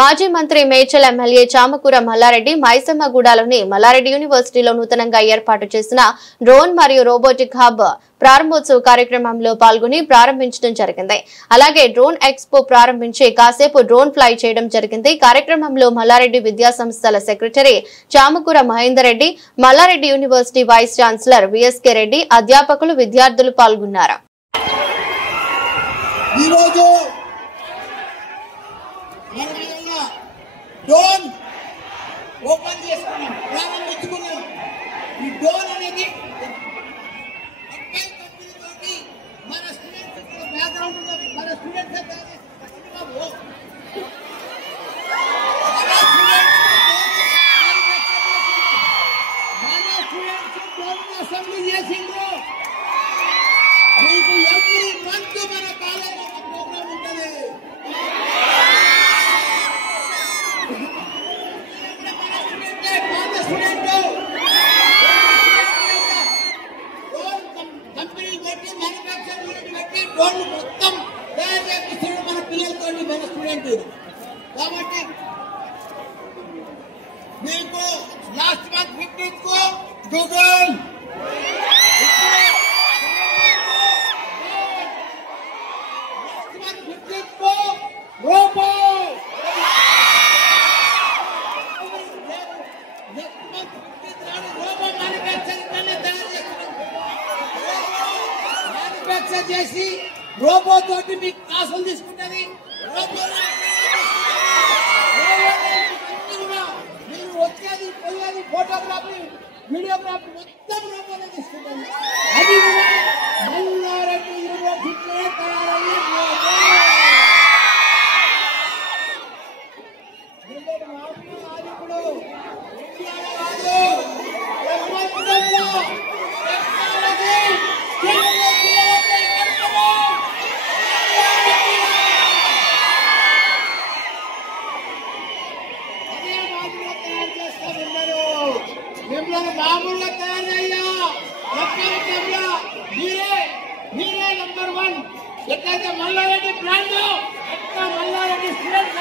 మాజీ మంత్రి మేడ్చల్ ఎమ్మెల్యే చామకూర మల్లారెడ్డి మైసమ్మగూడలోని మల్లారెడ్డి యూనివర్సిటీలో నూతనంగా ఏర్పాటు చేసిన డ్రోన్ మరియు రోబోటిక్ హబ్ ప్రారంభోత్సవ కార్యక్రమంలో పాల్గొని ప్రారంభించడం జరిగింది. అలాగే డ్రోన్ ఎక్స్పో ప్రారంభించి కాసేపు డ్రోన్ ఫ్లై చేయడం జరిగింది. కార్యక్రమంలో మల్లారెడ్డి విద్యా సంస్థల secretary Chamakura Mahender Reddy, Malla Reddy university vice chancellor VSK Reddy, అధ్యాపకులు, విద్యార్థులు పాల్గొన్నారు. డ్రోన్ ఓపెన్ చేసుకున్నాం, ప్రారంభించుకున్నాం. ఈ డ్రోన్ అనేది కంపెనీతోటి మన స్టూడెంట్స్ బ్యాక్గ్రౌండ్ మన స్టూడెంట్స్ డ్రోన్ అసెంబ్లీ చేసిండ్రు. మీకు ఎవ్రీ మంత్ మన కాలేజీ ప్రోగ్రామ్ ఉంటుంది. కంపెనీ పెట్టి మ్యానుఫ్యాక్చర్ యూనిట్ పెట్టి డ్రోన్ మొత్తం తయారు చేపిస్తాడు మన పిల్లలతో, మన స్టూడెంట్. కాబట్టి మీకు లాస్ట్ మంత్ 15th కు గూగుల్, లాస్ట్ మంత్ 15th కు రోబో, చేసి రోబో తోటి మీకు క్లాసులు తీసుకుంటుంది. మీరు వచ్చేది పోయేది ఫోటోగ్రఫీ, వీడియోగ్రఫీ మొత్తం రోబోనే తీసుకుంటుంది. అది కూడా మల్లారెడ్డి యూనివర్సిటీలో తయారయ్యి మామూలుగా తయారయ్యా. ప్రపంచంలో మీరే నంబర్ 1. ఎట్లయితే మల్లారెడ్డి బ్రాండ్ ఎట్లా మల్లారెడ్డి స్టూడెంట్స్.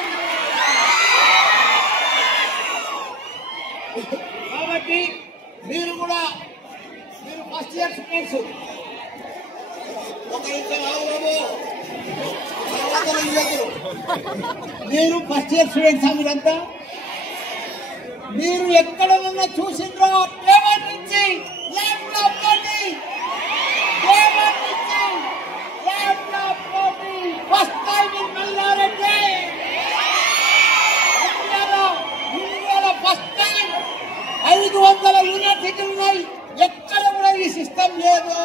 కాబట్టి మీరు ఫస్ట్ ఇయర్ స్టూడెంట్స్. మీరు ఫస్ట్ ఇయర్ స్టూడెంట్స్. మీరంతా మీరు ఎక్కడ ఉన్నా చూసిండ్రో పేపర్ నుంచి ల్యాప్టాప్ తోటి ఫస్ట్ టైం ఇన్ మల్లారెడ్డి ఇండియాలో ఫస్ట్ టైం 500 యూనివర్సిటీలు ఉన్నాయి. ఎక్కడ కూడా ఈ సిస్టమ్ లేదు.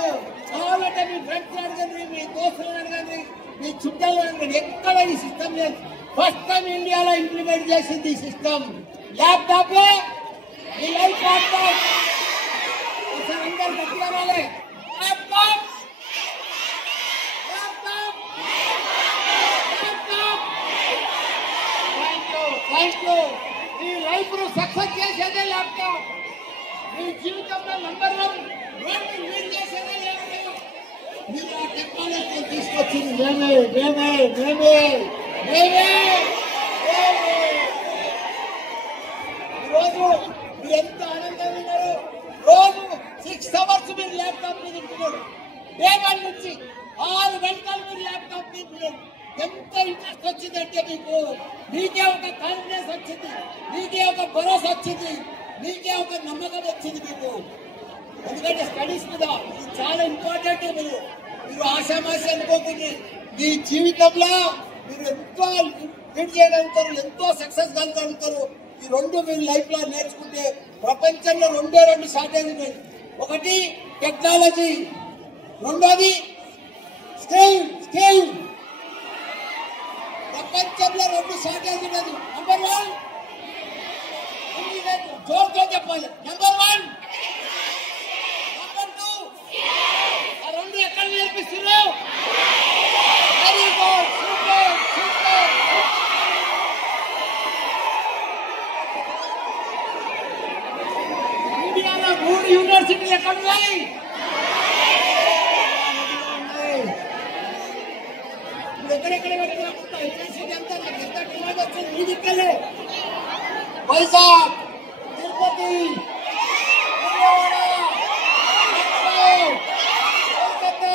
కావాలంటే మీ ఫ్రెండ్స్ అడగండి, మీ దోస్తులను అడగండి, మీ చుట్టాలు అడగండి, ఎక్కడ ఈ సిస్టమ్ లేదు. ఫస్ట్ టైం ఇండియాలో ఇంప్లిమెంట్ చేసింది ఈ సిస్టమ్. ల్యాప్టాప్ మీ లైఫ్ ల్యాప్టాప్ ఒకసారి అందరు గట్టిగా రాలే. Laptop thank you. Me life ను సక్సెస్ చేసేదే ల్యాప్టాప్. మీ జీవితంలో నంబర్ 1 లీడ్ చేసేదే ల్యాప్టాప్. మీరు ఆ టెక్నాలజీ తీసుకొచ్చింది మేమే. రోజు మీరు ఎంత ఆనందంగా ఉన్నారు. రోజు 6 అవర్స్ మీరు ల్యాప్టాప్ మీద ఉంటున్నారు. డే 1 నుంచి 6 గంటలు మీరు ల్యాప్టాప్ మీద ఉన్నారు. ఎంత ఇంట్రెస్ట్ వచ్చిందంటే మీకే ఒక కాన్ఫిడెన్స్ వచ్చింది, మీకే ఒక భరోసా వచ్చింది, మీకే ఒక నమ్మకం వచ్చింది మీకు. ఎందుకంటే స్టడీస్ మీద ఇది చాలా ఇంపార్టెంట్. మీరు ఆశామాషి అనుకోకుండా మీ జీవితంలో మీరు ఎంతో లీడ్ చేయగలుగుతారు, ఎంతో సక్సెస్ కలుగుతారు. ఈ 2 మీరు లైఫ్ లో నేర్చుకుంటే ప్రపంచంలో 2 షార్టేజ్ ఉన్నాయి. ఒకటి టెక్నాలజీ, రెండోది స్కిల్. ప్రపంచంలో 2 షార్టేజ్ ఉన్నది. నంబర్ 1 జోరుతో చెప్పాలి. నంబర్ 1. నంబర్ 2 ఆ 2 ఎక్కడ నేర్పిస్తున్నారు? Very good, super. ఇండియాలో 3 యూనివర్సిటీలు ఎక్కడ ఉన్నాయి? ఎక్కడెక్కడ పెట్టిన ఎంత డిమాండ్ వచ్చింది. దిక్కలే వైజాగ్, తిరుపతి, విజయవాడ, కోల్కతా,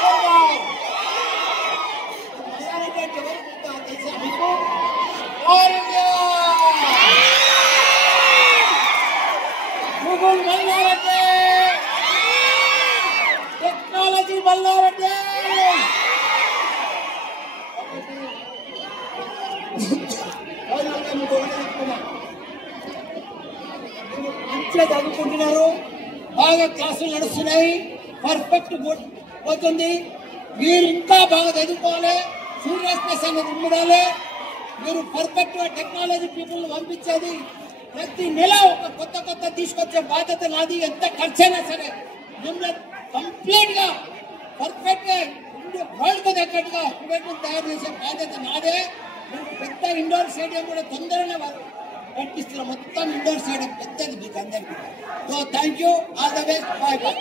హైదరాబాద్. మెజారిటీ అంటే ఎవరు తెలుసా మీకు? Google Malla Reddy, technology Malla Reddy. మంచిగా చదువుకుంటున్నారు, బాగా క్లాసులు నడుస్తున్నాయి, పర్ఫెక్ట్ పోతుంది. మీరు ఇంకా బాగా చదువుకోవాలి, సీరియస్నెస్ అనేది ఉండాలి. మీరు పర్ఫెక్ట్ గా టెక్నాలజీ పీపుల్ పంపించేది ప్రతి నెల ఒక కొత్త తీసుకొచ్చే బాధ్యత నాది. ఎంత ఖర్చైనా సరే మిమ్మల్ని కంప్లీట్ గా పర్ఫెక్ట్ గా వరల్డ్ కు తగ్గట్టుగా స్టూడెంట్ తయారు చేసే బాధ్యత నాదే. పెద్ద ఇండోర్ స్టేడియం కూడా తొందరగా కట్టిస్తున్నాం, మొత్తం ఇండోర్ స్టేడియం పెద్దది మీకు అందరికీ. So thank you, all the best, bye bye.